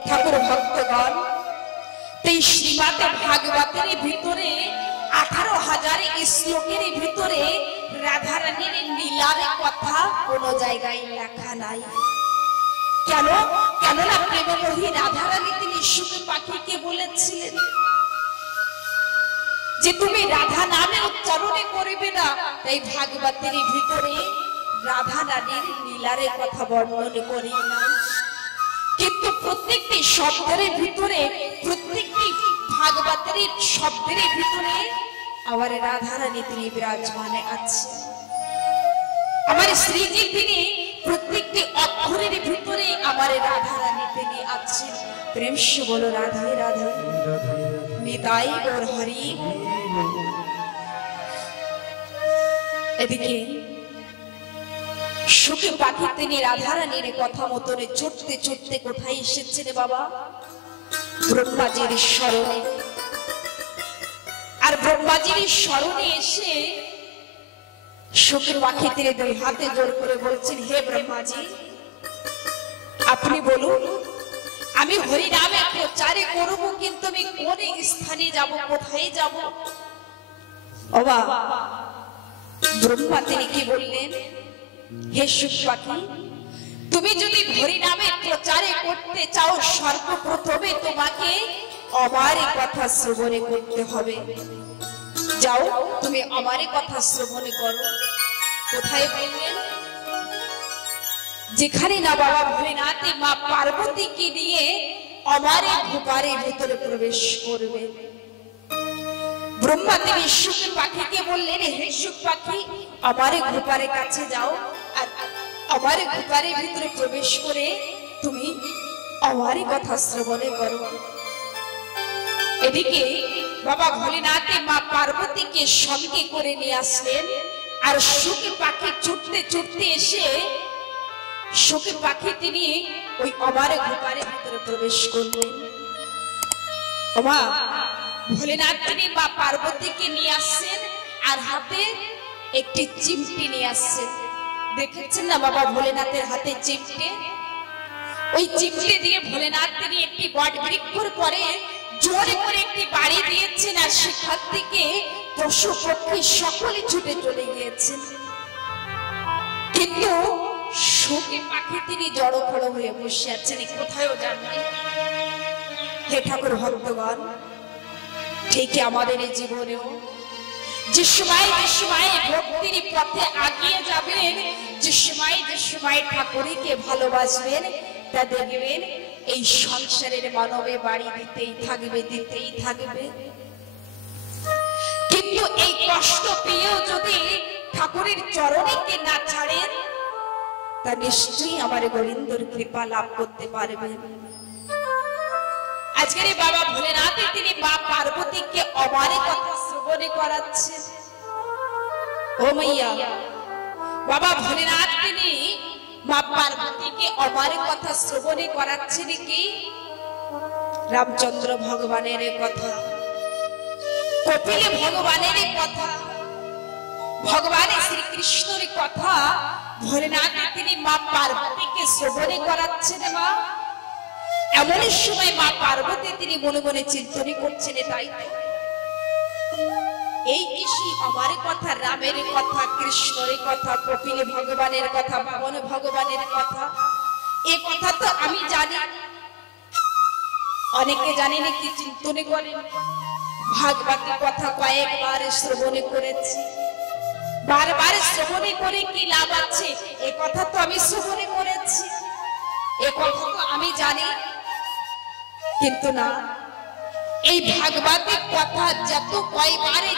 ঠাকুর ভক্তগণ, এই শ্রীমদ্ ভাগবতের ভিতরে 18,000 শ্লোকের ভিতরে রাধারানীর লীলার কথা কোনো জায়গায় লেখা নাই। কেন? কেননা প্রেমময়ী রাধারানী তিনি শুক পাখিকে বলেছিলেন যে তুমি রাধা নামে উচ্চারণে করবে না, তাই ভাগবতের ভিতরে রাধা রানীর লীলার কথা বর্ণন করি না। কিন্তু প্রত্যেকটি শব্দের ভিতরে, প্রত্যেকটি ভাগবতের শব্দের ভিতরে আমার রাধা রানী তিনি বিরাজমান আছে। আমার শ্রীজি তিনি প্রত্যেকটি অক্ষরের ভিতরে আমার রাধা রানী তিনি আছেন। প্রেম সে বলো রাধে রাধে নিতাই গৌর হরি। এদিকে শুক পাখি তিনি রাধা রানীর কথা মতনে ছুটতে ছুটতে কোথায় এসেছেন বাবা? ব্রহ্মাজির স্মরণে। আর ব্রহ্মাজির স্মরণে এসে শুক পাখি তিনি দুই হাতে জোর করে বলছেন, হে ব্রহ্মাজি, আপনি বলুন আমি হরি নামে প্রচারে করব, কিন্তু আমি কোন স্থানে যাব, কোথায় যাব? বাবা ব্রহ্মা তিনি কি বললেন, হে শুক পাখি, তুমি যদি হরি নামে প্রচারে করতে চাও, সর্বপ্রথমে তোমাকে আমার কথা শ্রবণ করতে হবে। যাও তুমি আমার কথা শ্রবণ করো। কোথায় বললেন? যেখানে না বাবা ভোলেনাথ মা পার্বতীকে নিয়ে আমার ভূপারের ভিতরে প্রবেশ করবে। ব্রহ্মা তিনি শুক পাখিকে বললেন, হে শুক পাখি, আমার ভূপারের কাছে যাও, আর আমার ভূপারের ভিতরে প্রবেশ করে তুমি আমার কথা শ্রবণ করো। এদিকে বাবা ভোলেনাথ মা পার্বতীকে সঙ্গে করে নিয়ে আসলেন। আর শুক পাখি ছুটতে ছুটতে এসে শুক পাখি তিনি ওই আমার ভূপারের ভিতরে প্রবেশ করলেন। ওমা ভোলেনাথ তিনি মা পার্বতীকে নিয়ে আসছেন, আর হাতে একটি চিমটি নিয়ে আসছেন। দেখেছেন না বাবা ভোলেনাথের হাতে চিমটে? ওই চিমটে দিয়ে ভোলেনাথ তিনি একটি বট বৃক্ষর পরে জোরে করে একটি বাড়ি দিয়েছেন, আর সেখান থেকে পশু পক্ষী সকলে ছুটে চলে গিয়েছেন। কিন্তু শুক পাখি তিনি জড়ো হয়ে বসে আছেন, কোথায়ও যাননি। হে ঠাকুর ভক্তগণ, ঠিকই আমাদের এই জীবনেও যে সময় ভক্তির পথে আগিয়ে যাবেন, যে সময় ঠাকুরকে ভালোবাসবেন, তা দেখবেন এই সংসারের মানবে বাড়ি দিতেই থাকবে। কিন্তু এই কষ্ট পেয়েও যদি ঠাকুরের চরণে না ছাড়েন, তা নিশ্চয়ই আমার গোবিন্দর কৃপা লাভ করতে পারবেন। আজকের বাবা ভোলেনাথ তিনি মা পার্বতীকে আমার কথা শ্রবণ করাচ্ছেন। ও মাইয়া, বাবা ভোলেনাথ তিনি মা পার্বতীকে আমার কথা শ্রবণ করাচ্ছেন কি? রামচন্দ্র ভগবানের কথা, কপিল ভগবানের কথা, ভগবান শ্রীকৃষ্ণের কথা ভোলেনাথ তিনি মা পার্বতীকে শ্রবণ করাচ্ছেন। মা এমন সময় মা পার্বতী তিনি মনে মনে চিন্তন করছেন, তাই এই কৃষি আমার কথা, রামের কথা, কৃষ্ণের কথা, কপিল ভগবানের কথা, বামন ভগবানের কথা, এই কথা তো আমি জানি। অনেকে জানি না কি চিন্তন করেন। ভাগবতের কথা কয়েকবার শ্রবণ করেছি, বারবার শ্রবণ করে কি লাভ আছে? এই কথা তো আমি শ্রবণ করেছি, এই কথা তো আমি জানি। কিন্তু না, এই ভাগবতের কথা যত কয়বারে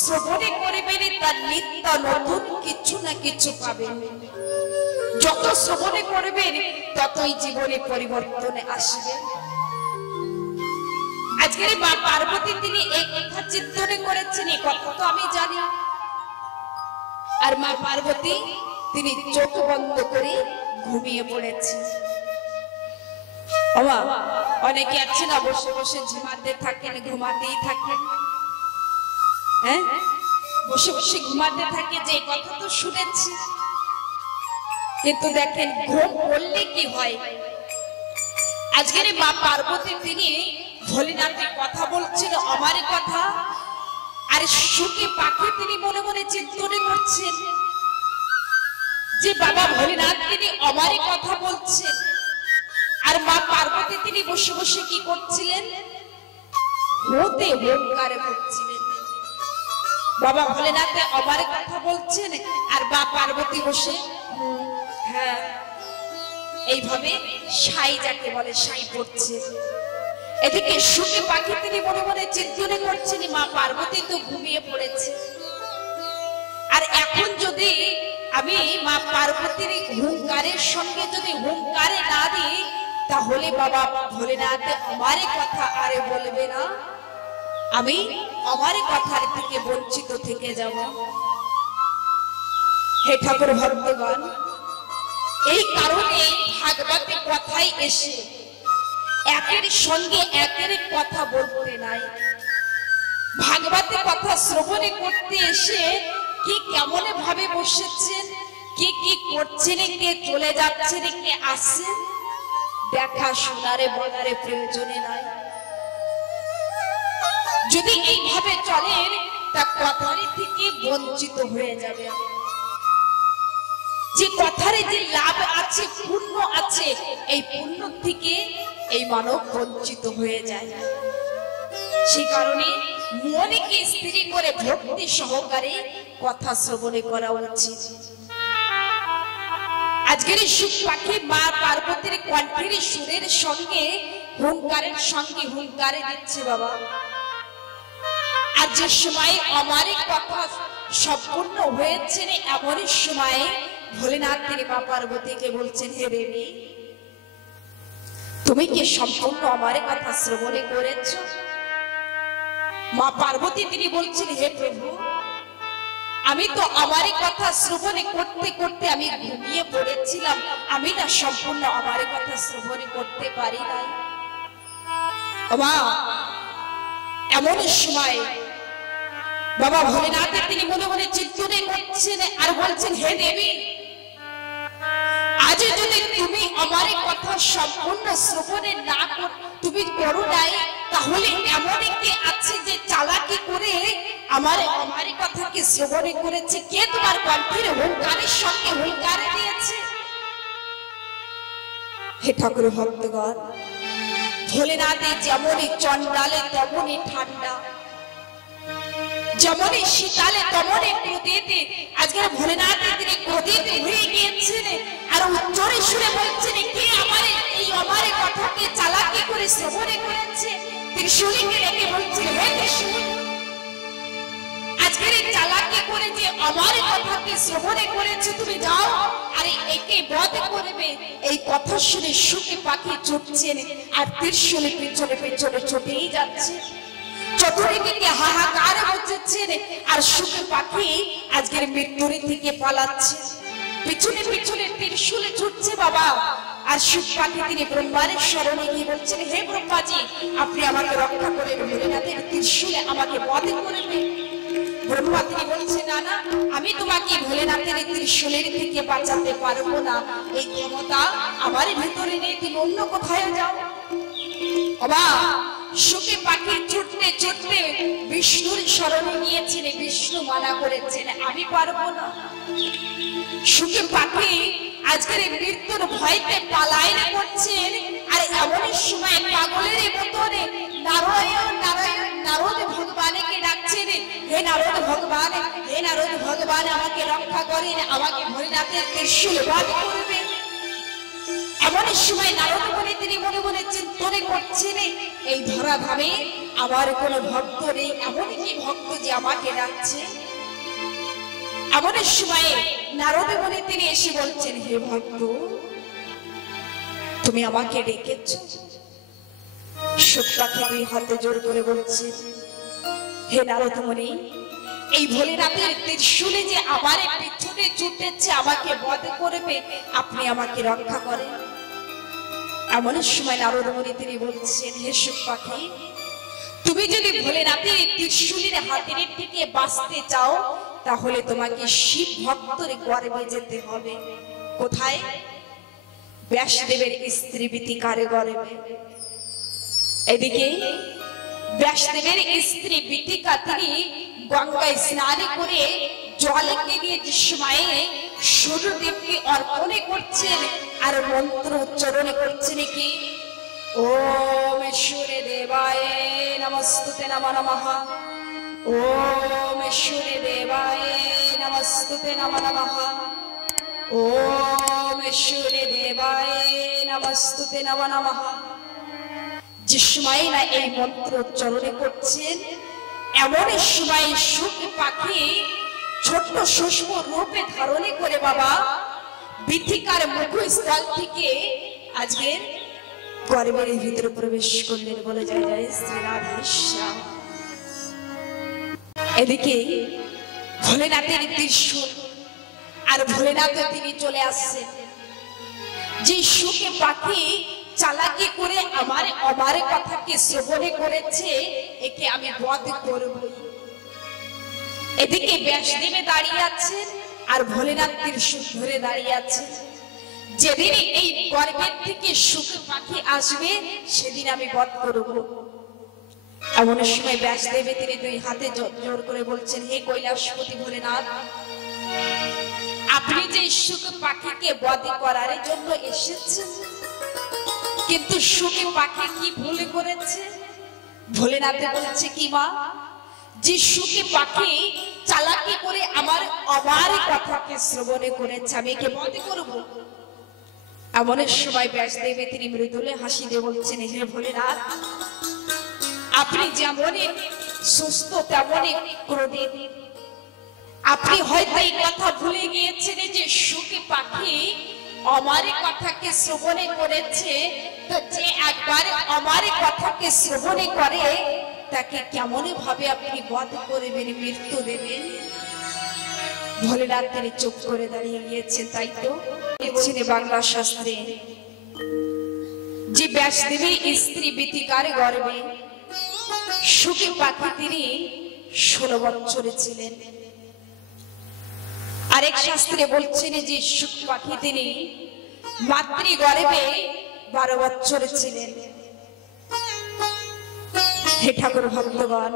শ্রবণ করবেন, তার নিত্য নতুন কিছু না কিছু পাবেন। যত শ্রবণ করবেন ততই জীবনে পরিবর্তন আসবে। আজকের মা পার্বতী তিনি এই কথা চিন্তন করেছেন, এই কথা তো আমি জানি। আর মা পার্বতী তিনি চোখ বন্ধ করে ঘুমিয়ে পড়েছেন। অনেকে আছে না, বসে বসে ঝিমাতে থাকেন, ঘুমাতেই থাকেন। হ্যাঁ, বসে বসে ঘুমাতে থাকে, যে কথা তো শুনেছি। কিন্তু দেখেন ঘুম পড়লে কি হয়? আজকের মা পার্বতী তিনি ভোলেনাথের কথা বলছেন, আমার কথা, আর সুখী পাখি তিনি মনে মনে চিন্তনে করছেন যে বাবা ভোলেনাথ তিনি আমার কথা বলছেন, আর মা পার্বতী তিনি বসে বসে কি করছিলেন, হতে ওঙ্কারে বলছিলেন। বাবা ভোলেনাথ আমার কথা বলছেন আর মা পার্বতী বসে হ্যাঁ এইভাবে সাই, যাকে বলে সাই পড়ছে। এদিকে সুখী পাখি তিনি মনে মনে চিন্তনে করছেন মা পার্বতী তো ঘুমিয়ে পড়েছে, আর এখন যদি আমি মা পার্বতীর হুঙ্কারের সঙ্গে যদি হুঙ্কারে না দিই, তাহলে বাবা ভোলেনাথ আমার কথা আরে বলবে না, আমি আমার কথার থেকে বঞ্চিত থেকে যাব। হে ঠাকুর ভক্তগণ, এই কারণে ভাগবতে কথাই এসে একের সঙ্গে একের কথা বলতে নাই। ভাগবতে কথা শ্রবণে করতে এসে কি কেমন ভাবে বসেছেন, কি কি করছেন, কে চলে যাচ্ছেন, কে আসছেন, দেখা শোনারে বলারে প্রয়োজনে নাই। যদি এইভাবে চলেন তা কথার থেকে বঞ্চিত হয়ে যাবে। যে কথারে যে লাভ আছে, পুণ্য আছে, এই পুণ্য থেকে এই মানব বঞ্চিত হয়ে যায়। সেই কারণে মনকে স্থির করে ভক্তি সহকারে কথা শ্রবণে করা উচিত। আজকের সুখ পাখি মা পার্বতীর কণ্ঠের সুরের সঙ্গে হুঙ্কারের সঙ্গে হুঙ্কারে দিচ্ছে বাবা। আর যে সময় আমার কথা সম্পূর্ণ হয়েছে, এমনই সময় ভোলেনাথ তিনি মা পার্বতীকে বলছেন, হে দেবী, তুমি কি সম্পূর্ণ আমার কথা শ্রবণে করেছ? মা পার্বতী তিনি বলছেন, হে প্রভু, আমি তো আমার কথা শ্রবণে করতে করতে আমি ঘুমিয়ে পড়েছিলাম, আমি না সম্পূর্ণ আমার কথা শ্রবণে করতে পারি নাই। এমন সময় বাবা ভোলেনাথ তিনি মনে মনে চিন্তনে করছেন আর বলছেন, হে দেবী, আজ যদি তুমি আমার কথা সম্পূর্ণ শ্রবণে না তুমি করো নাই, তাহলে এমন একটি আছে যে চালাকি করে আমার কথাকে শ্রবণে করেছে। কে তোমার কণ্ঠের হুঙ্কারের সঙ্গে হুঙ্কারে দিয়েছে? হে ঠাকুর ভক্তগণ, ভোলেনাথে যেমনই চন্ডালে তেমনই ঠান্ডা, যেমনই শীতালে তেমনই ক্রোধেতে। আজকে ভোলেনাথ তিনি ক্রোধেতে হয়ে গিয়েছেন আর উচ্চরে সুরে বলছেন, কে আমার কথাকে চালাকি করে শ্রবণে করেছে? ত্রিশূলকে রেখে বলছেন, হে ত্রিশূল, আজকের চালাকি করে যে আমার কথাকে শ্রবণে করেছে, তুমি যাও আর একে বধ করবে। এই কথা শুনে সুখী পাখি ছুটছেন আর ত্রিশূলের পিছনে পিছনে ছুটেই যাচ্ছে। চতুর্দিকে হাহাকার হচ্ছেন আর সুখী পাখি আজকের মৃত্যুর থেকে পালাচ্ছে। পিছনে পিছনে ত্রিশূলে ছুটছে বাবা। আর সুখ পাখি তিনি ব্রহ্মার শরণে গিয়ে বলছেন, হে ব্রহ্মাজি, আপনি আমাকে রক্ষা করে ভোলেনাথের ত্রিশূলে আমাকে বধ করবে। ব্রহ্মা তিনি বলছে, না না, আমি তোমাকে ভোলেনাথের ত্রিশূলের থেকে বাঁচাতে পারবো না, এই ক্ষমতা আমার ভিতরে নেই, তুমি অন্য কোথায় যাও। বাবা সুখী পাখি ছুটতে ছুটতে বিষ্ণুর শরণে গিয়েছেন, বিষ্ণু মানা করেছেন, আমি পারবো না। সুখী পাখি আজকের মৃত্যুর ভয়তে পালায়ন করছেন আর এমন সময় পাগলের মতনে নারায়ণ নারায়ণ নারদ ভগবানকে ডাকছেন, হে নারদ ভগবান, হে নারদ ভগবান, আমাকে রক্ষা করেন, আমাকে ভোলেনাথের ত্রিশূল বধ করবে। এমন সময় নারদ মুনি তিনি মনে মনে চিন্তনে করছেন, এই ধরাধামে আমার কোন ভক্ত নেই, এমন কি ভক্ত যে আমাকে ডাকছে। এমন সময় নারদ মুনি তিনি এসে বলছেন, হে ভক্ত, তুমি আমাকে ডেকেছ? সুখ পাখি দুই হাতে জোর করে বলছে, হে নারদ মুনি, এই ভোলেনাথের ত্রিশূলে যে আমার পিছনে ছুটেছে, আমাকে বধ করবে, আপনি আমাকে রক্ষা করেন। এমন সময় নারদ মুনি তিনি বলছেন, হে সুখ পাখি, তুমি যদি ভোলেনাথের ত্রিশূলের হাতের থেকে বাঁচতে চাও, তাহলে তোমাকে শিব ভক্তের গর্ভে যেতে হবে। কোথায়? ব্যাসদেবের স্ত্রী বিতিকার গর্ভে। এদিকে ব্যাসদেবের স্ত্রী বিতিকা তিনি গঙ্গায় স্নান করে জলকে নিয়ে যে সময়ে সূর্যদেবকে অর্পণ করছেন আর মন্ত্র উচ্চারণ করছেন কি ওম সূর্য দেবায় নমস্তুতে নমো নমঃ, ওম সূর্য দেবায় নমস্তুতে নমো নমঃ, ওম সূর্য দেবায় নমস্তুতে নমো নমঃ। যে সময় না এই মন্ত্র উচ্চারণ করছেন এমন সময় সুখ পাখি ছোট্ট সুষ্ম রূপে ধারণ করে বাবা বিথিকার মুখস্থল থেকে আজকের গর্ভের ভিতরে প্রবেশ করলেন। বলে যায় জয় শ্রী রাধেশ্যাম। এদিকে ভোলেনাথের দৃশ্য আর ভোলেনাথ তিনি চলে আসছেন। যে সুখে পাখি চালাকি করে আমার কথাকে শ্রবণ করেছে একে আমি বধ করব। এদিকে ব্যাসদেবে দাঁড়িয়ে আছেন আর ভোলেনাথ ত্রিশূল ধরে দাঁড়িয়ে আছেন। যেদিন এই গর্ভের থেকে সুখ পাখি আসবে সেদিন আমি বধ করব। এমন সময় ব্যাসদেবে তিনি দুই হাতে জোর করে বলছেন হে কৈলাসপতি ভোলেনাথ, আপনি যে সুখ পাখিকে বধ করার জন্য এসেছেন কিন্তু সুখী পাখি কি ভুল করেছে? ভোলেনাথ বলছে কি মা, যে সুখী পাখি চালাকি করে আমার কথাকে শ্রবণ করেছে আমি একে বধ করব। এমন সময় ব্যাসদেবে তিনি মৃদুলে হাসি দিয়ে বলছেন হে ভোলেনাথ, আপনি যেমনই সুস্থ তেমনই ক্রোধিত। আপনি হয়তো এই কথা ভুলে গিয়েছেন যে সুখী পাখি আমার কথাকে শ্রবণ করেছে, তো যে একবার আমার কথাকে শ্রবণ করে তাকে কেমন ভাবে আপনি বধ করবেন, মৃত্যু দেবেন? ভোলেনাথ তিনি চুপ করে দাঁড়িয়ে গিয়েছেন। তাই তো দেখছেন বাংলা শাস্ত্রে যে ব্যাসদেবের স্ত্রী বিথিকার গর্ভে সুখী পাখি তিনি 16 বছরে ছিলেন। আরেক শাস্ত্রে বলছেন যে সুখ পাখি তিনি মাতৃ গর্ভে 12 বছরে ছিলেন। হে ঠাকুর ভক্তগণ,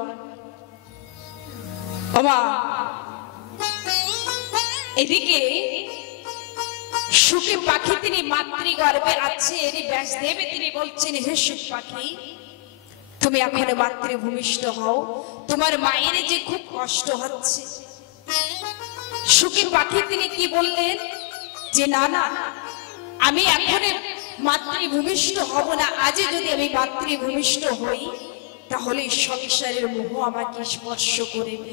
ওমা এদিকে সুখী পাখি তিনি মাতৃ গর্ভে আছেন। ব্যাসদেবে তিনি বলছেন হে সুখ পাখি, তুমি এখন মাতৃভূমিষ্ঠ হও, তোমার মায়ের যে খুব কষ্ট হচ্ছে। সুখী পাখি তিনি কি বললেন যে না না, আমি এখন মাতৃভূমিষ্ঠ হব না। আজ যদি আমি মাতৃভূমিষ্ঠ হই তাহলে সংসারের মোহ আমাকে স্পর্শ করবে।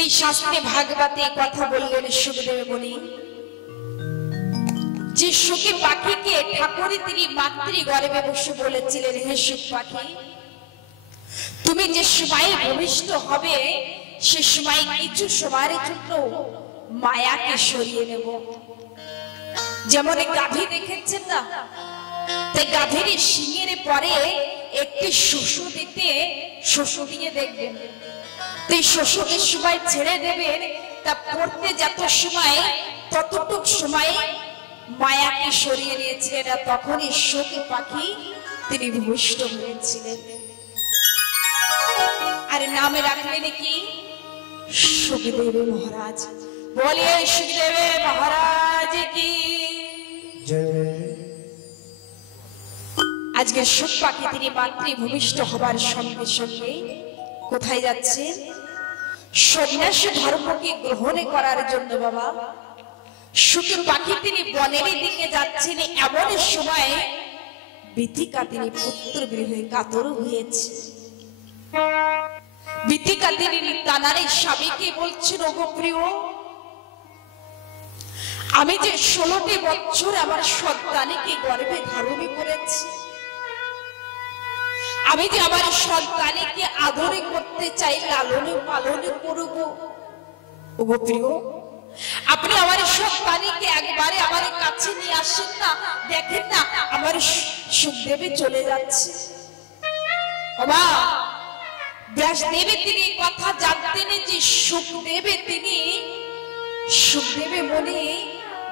এই শাস্ত্রে ভাগবতে কথা বললেন সুখদেব মুনি যে সুখী পাখিকে ঠাকুরই তিনি মাতৃ গর্ভে বসে বলেছিলেন হে সুখ পাখি, তুমি যে সময় ভূমিষ্ঠ হবে সে সময় কিছু সময়ের জন্য মায়াকে সরিয়ে নেব। যেমন গাভী দেখেছেন না, তাই গাভীর শিঙের পরে একটি শস্য দিয়ে দেখবেন, তাই শস্যকে সময় ছেড়ে দেবেন, তা পড়তে যত সময় ততটুক সময় মায়াকে সরিয়ে নিয়েছিলেন। তখনই সুখী পাখি তিনি ভূমিষ্ঠ হয়েছিলেন। আর নামে রাখলেন কি সুখদেব মহারাজ। বলিয়ে সুখদেব মহারাজ কি জয়। আজকে সুখ পাখি তিনি মাতৃভূমিষ্ঠ হবার সঙ্গে সঙ্গে কোথায় যাচ্ছে? সন্ন্যাসী ধর্মকে গ্রহণ করার জন্য বাবা সুখী পাখি তিনি বনের দিকে যাচ্ছেন। এমন সময় বিথিকা তিনি পুত্র গৃহে কাতর হয়েছে। বিথিকা তিনি তানার স্বামীকে বলছেন ওগো প্রিয়, আমি যে 16টি বছর আমার সন্তানকে গর্ভে ধারণ করেছি, আমি যে আমার সন্তানকে আদরে করতে চাই, লালন পালন করব, ওগো প্রিয় আপনি আমার সন্তানকে একবারে আমার কাছে নিয়ে আসেন না, দেখেন না আমার সুখদেবে চলে যাচ্ছে। বাবা ব্যাসদেবে তিনি কথা জানতেন যে সুখদেবে মনে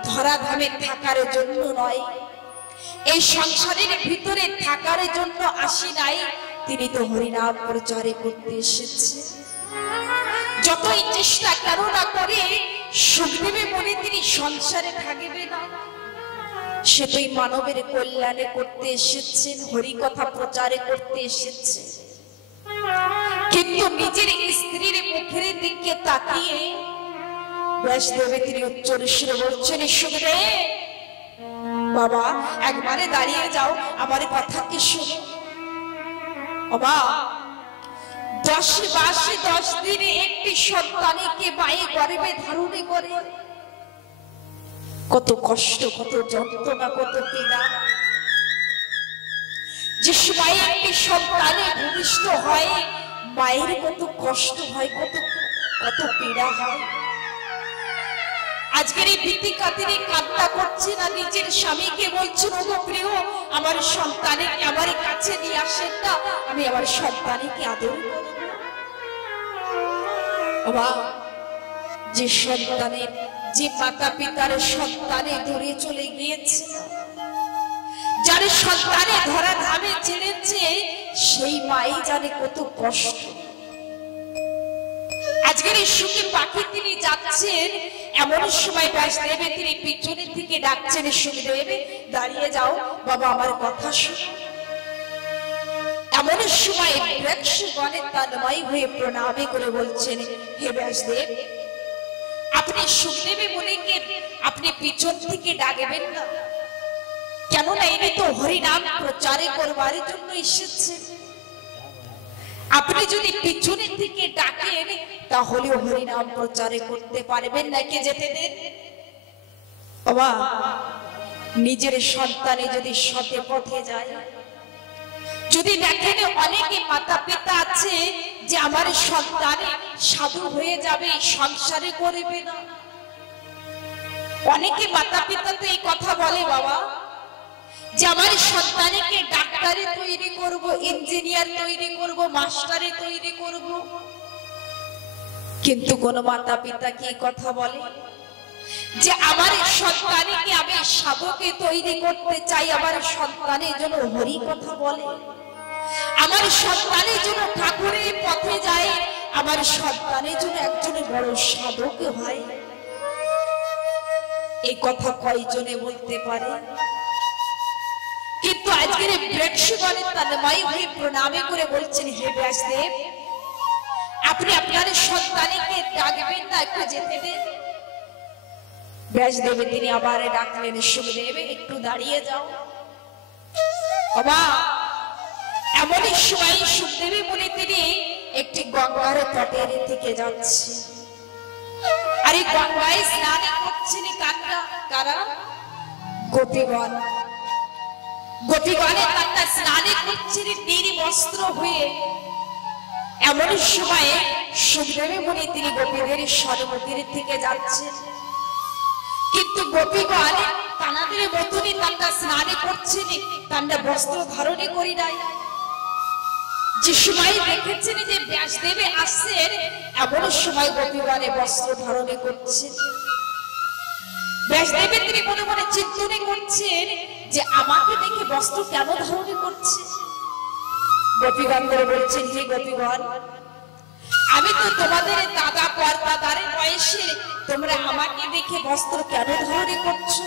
ধরাধামে থাকার জন্য নয়, এই সংসারের ভিতরে থাকার জন্য আসি নাই, তিনি তো হরিনাম প্রচারে করতে এসেছে। যতই চেষ্টা করো না করে সুখদেবে মনে তিনি সংসারে থাকবে না, সে তো মানবের কল্যাণে করতে এসেছেন, হরি কথা প্রচারে করতে এসেছে। কিন্তু নিজের স্ত্রীর মুখের দিকে তাকিয়ে ব্যাসদেবে তিনি উচ্চস্বরে বলছেন, সুখদেব বাবা একবারে দাঁড়িয়ে যাও, আমার কথা কি শোনো। বাবা 10 মাসে 10 দিনে একটি সন্তানকে মায়ের গর্ভে ধারণ করে কত কষ্ট, কত যন্ত্রণা, কত পীড়া। যে সময় একটি সন্তানে ভূমিষ্ঠ হয় মায়ের কত কষ্ট হয়, কত কত পীড়া হয়। আজকের এই ভীতিকা তিনি কান্না করছে না, নিজের স্বামীকে বলছেন, ওগো প্রিয় আমার সন্তানকে আমার কাছে নিয়ে আসেন না, আমি আমার সন্তানকে আদর করব। বাবা যে সন্তানের, যে মাতা পিতার সন্তানে দূরে চলে গিয়েছে, যার সন্তানে ধরা ধামে ছেড়েছে, সেই মাই জানে কত কষ্ট। আজকের এই সুখী পাখি তিনি যাচ্ছেন, এমন সময় ব্যাসদেব তিনি পিছনের থেকে ডাকছেন, সুখদেব দাঁড়িয়ে যাও বাবা আমার কথা শোনো। এমন সময় বৃক্ষগণে তন্ময় হয়ে প্রণামে করে বলছেন, হে ব্যাসদেব আপনি সুখদেবে বলেকে আপনি পিছন থেকে ডাকবেন না, কেননা ইনি তো হরিনাম প্রচারে করবার জন্য এসেছে। আপনি যদি পিছনের দিকে ডাকেন তাহলে হরিনাম প্রচারে করতে পারবেন না, কে যেতে দেন। বাবা নিজের সন্তানে যদি সতে পথে যায়, যদি দেখেন অনেকে মাতা পিতা আছে যে আমার সন্তানে সাধু হয়ে যাবে, সংসারে করবে না। অনেকে মাতা পিতা তো এই কথা বলে বাবা যে আমার সন্তানকে ডাক্তারে তৈরি করব, ইঞ্জিনিয়ার তৈরি করব, মাস্টারে তৈরি করব। কিন্তু কোন মাতা পিতা কি কথা বলে যে আমার সন্তানকে আমি সাধকে তৈরি করতে চাই, আমার সন্তানের জন্য হরি কথা বলে, আমার সন্তানের জন্য ঠাকুরের পথে যায়, আমার সন্তানের জন্য একজন বড় সাধক হয়। এই কথা কয়জনে বলতে পারে? কিন্তু আজকের বৃক্ষগণে তন্ময় হয়ে প্রণামে করে বলছেন, হে ব্যাসদেব আপনি আপনার সন্তানকে ডাকবেন না, একটু যেতে দেন। ব্যাসদেব তিনি আবার ডাকলেন, সুখদেব একটু দাঁড়িয়ে যাও। বাবা এমনই সময় সুখদেব বলে তিনি একটি গঙ্গার তটের থেকে যাচ্ছে, আর এই গঙ্গায় স্নান করছেন কারা? গোপীগণ। গোপীগণে তারা স্নানে করছেন নির্বস্ত্র হয়ে। এমন সময়ে সুখদেব মুনি তিনি গোপীদের সরমতীর থেকে যাচ্ছেন, কিন্তু গোপীগণ তাদের মতনই তারা স্নানে করছেন, তারা বস্ত্র ধারণে করি নাই। যে সময় দেখেছেন যে ব্যাসদেব আসছেন, এমন সময় গোপীগণে বস্ত্র ধারণে করছেন। ব্যাসদেব তিনি মনে মনে চিন্তনে করছেন যে আমাকে দেখে বস্ত্র কেন ধারণে করছে। গোপীগণ বলছেন, হে গোপীগণ আমি তো তোমাদের দাদা পরদাদারের বয়সে, তোমরা আমাকে দেখে বস্ত্র কেন ধারণে করছো?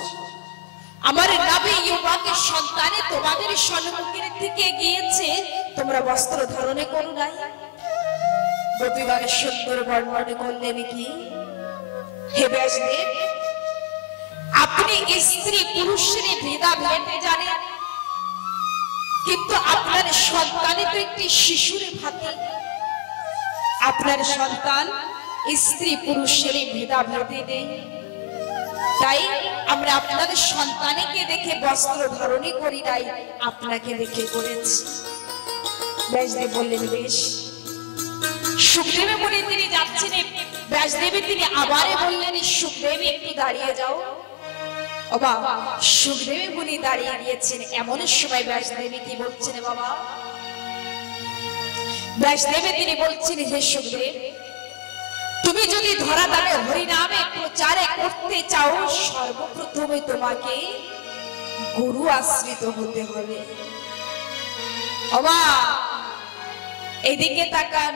আমার নবী যুবকের সন্তানে তোমাদের সম্মুখের থেকে গিয়েছে, তোমরা বস্ত্র ধারণে করো নাই। গোপীগণের সুন্দর বর্ণনা করলেন কি, হে ব্যাসদেব আপনি স্ত্রী পুরুষের ভেদাভেদ জানেন, কিন্তু আপনার সন্তানে তো একটি শিশুর ভাতি। আপনার সন্তান স্ত্রী পুরুষের ভেদাভেদে নেই, তাই আমরা আপনার সন্তানকে দেখে বস্ত্র ধারণই করি নাই, আপনাকে দেখে করেছি। ব্যাসদেব বললেন বেশ। সুখদেব বলে তিনি যাচ্ছেন, ব্যাসদেব তিনি আবার বললেন, সুখদেব একটু দাঁড়িয়ে যাও। বাবা সুখদেব মুনি দাঁড়িয়ে গিয়েছেন। এমন সময় ব্যাসদেব কি বলছেন বাবা? ব্যাসদেব তিনি বলছেন, হে সুখদেব তুমি যদি ধরা দামে হরিনামে প্রচারে করতে চাও সর্বপ্রথমে তোমাকে গুরু আশ্রিত হতে হবে। এদিকে তাকান,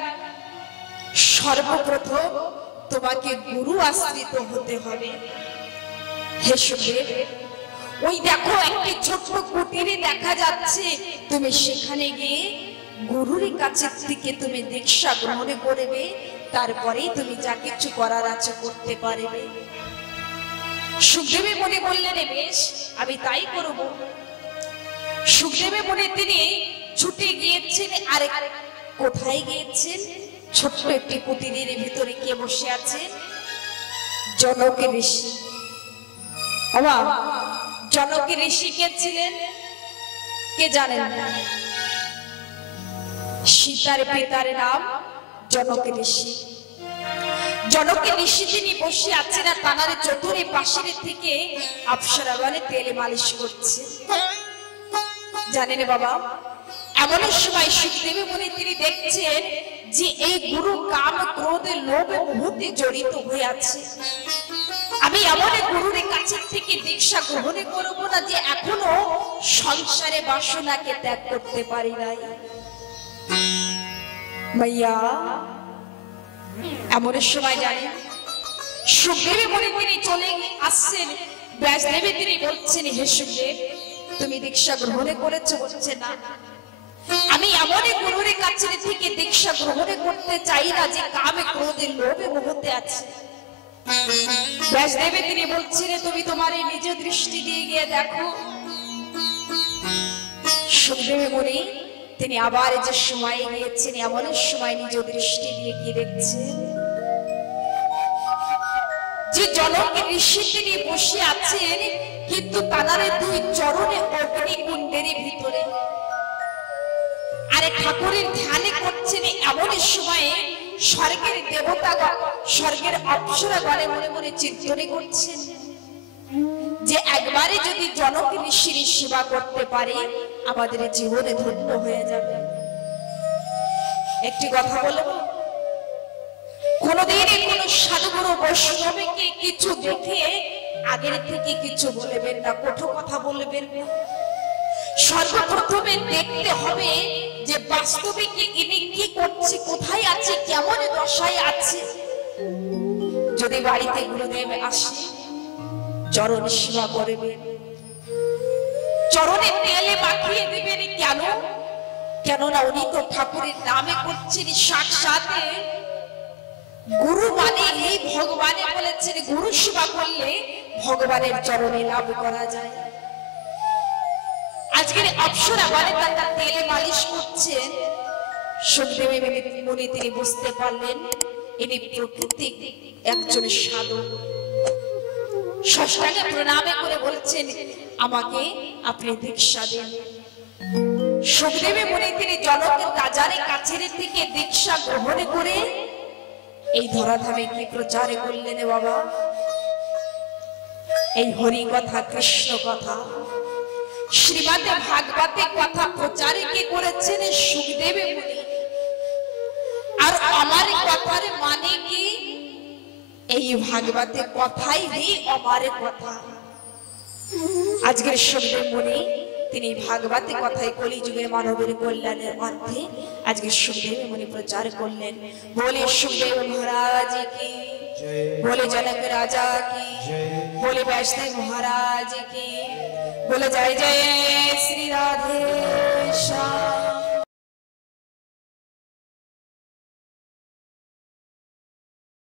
সর্বপ্রথম তোমাকে গুরু আশ্রিত হতে হবে। হে সুখদেব, ওই দেখো একটি ছোট্ট কুটিরে দেখা যাচ্ছে, তুমি সেখানে গিয়ে গুরুর কাছে থেকে তুমি দীক্ষা গ্রহণ করবে, তারপরেই তুমি যা কিছু করার আছে করতে পারবে। সুখদেবের মনে বললেন বেশ, আমি তাই করব। সুখদেবের মনে তিনি ছুটে গিয়েছেন। আর কোথায় গিয়েছেন? ছোট্ট একটি কুটিরের ভিতরে কে বসে আছেন? জনক ঋষি। জনক ঋষি কে ছিলেন? কে জানেন? সীতার পিতার নাম জনক ঋষি। জনক ঋষি তিনি বসে আছেন আর তানার চতুরে পাশের থেকে অপ্সরাগণে তেল মালিশ করছে। জানেন বাবা, এমন সময় সুখদেবের মনে তিনি দেখছেন যে এই গুরু কাম ক্রোধে লোভে মোহে জড়িত হয়ে আছে। আমি এমন গুরুর কাছে থেকে দীক্ষা গ্রহণ করব না যে এখনো সংসারে বাসনাকে ত্যাগ করতে পারি নাই। মাইয়া এমন সময় জানেন সুখদেবের মনে তিনি চলে আসছেন। ব্যাসদেবী তিনি বলছেন, হে সুখদেব, তুমি দীক্ষা গ্রহণ করেছো? বলছে না, আমি এমন গুরুর কাছে থেকে দীক্ষা গ্রহণ করতে চাই না যে কামে ক্রোধে লোভে মোহতে আছে। ব্যাসদেবী তিনি বলছেন, তুমি তোমার এই নিজ দৃষ্টি দিয়ে গিয়ে দেখো। সুখদেবের মনে তিনি আবার যে সময় গিয়েছেন, এমন সময় নিজ দৃষ্টি দিয়ে গিয়ে দেখছেন যে জনক ঋষি তিনি বসে আছেন, কিন্তু তানার দুই চরণে অগ্নিকুণ্ডের ভিতরে আরে ঠাকুরের ধ্যানে করছেন। এমন সময়ে স্বর্গের দেবতাগণ, স্বর্গের অপ্সরাগণে মনে মনে চিন্তনে করছেন যে একবারে যদি জনক ঋষির সেবা করতে পারে আমাদের জীবনে ধন্য হয়ে যাবে। একটি কথা বলবো, কোনদিন কোন সাধুগুরু বৈষ্ণবকে কিছু দেখে আগের থেকে কিছু বলবেন না, কঠো কথা বলবেন না। সর্বপ্রথমে দেখতে হবে যে বাস্তবে কি ইনি কি করছে, কোথায় আছে, কেমন দশায় আছে। যদি বাড়িতে গুরুদেব আসে চরণ সেবা করবেন, চরণে তেলে মাখিয়ে দিবেন। কেন? কেননা উনি তো ঠাকুরের নামে করছেন সাক্ষাতে গুরু, মানে এই ভগবানে বলেছেন গুরু সেবা করলে ভগবানের চরণে লাভ করা যায়। আজকের অপ্সরা বলে তারা তেলে মালিশ করছেন। সুখদেবের মনে তিনি বুঝতে পারলেন ইনি প্রকৃতি একজন সাধক। ষষ্ঠাঙ্গে প্রণামে করে বলছেন, আমাকে আপনি দীক্ষা দেন। সুখদেবের মনে তিনি জনকের রাজার কাছের থেকে দীক্ষা গ্রহণ করে এই ধরাধামে কি প্রচার করলেন বাবা? এই হরি কথা, কৃষ্ণ কথা, শ্রীমদে ভাগবতে কথা প্রচারে কি করেছেন? সুখদেবের মুনি। আর আমার কথার মানে কি? এই ভাগবতে কথাই নেই আমার কথা। আজকের সুখদেব মুনি তিনি ভাগবতে কথায় কলিযুগের মানবের কল্যাণের মধ্যে আজকে সুখদেব মুনি প্রচার করলেন। বলে সুখদেব মহারাজ কি, বলে জনক রাজা কি, বলে ব্যাসদেব মহারাজ কি, বলে জয় জয় শ্রী রাধে।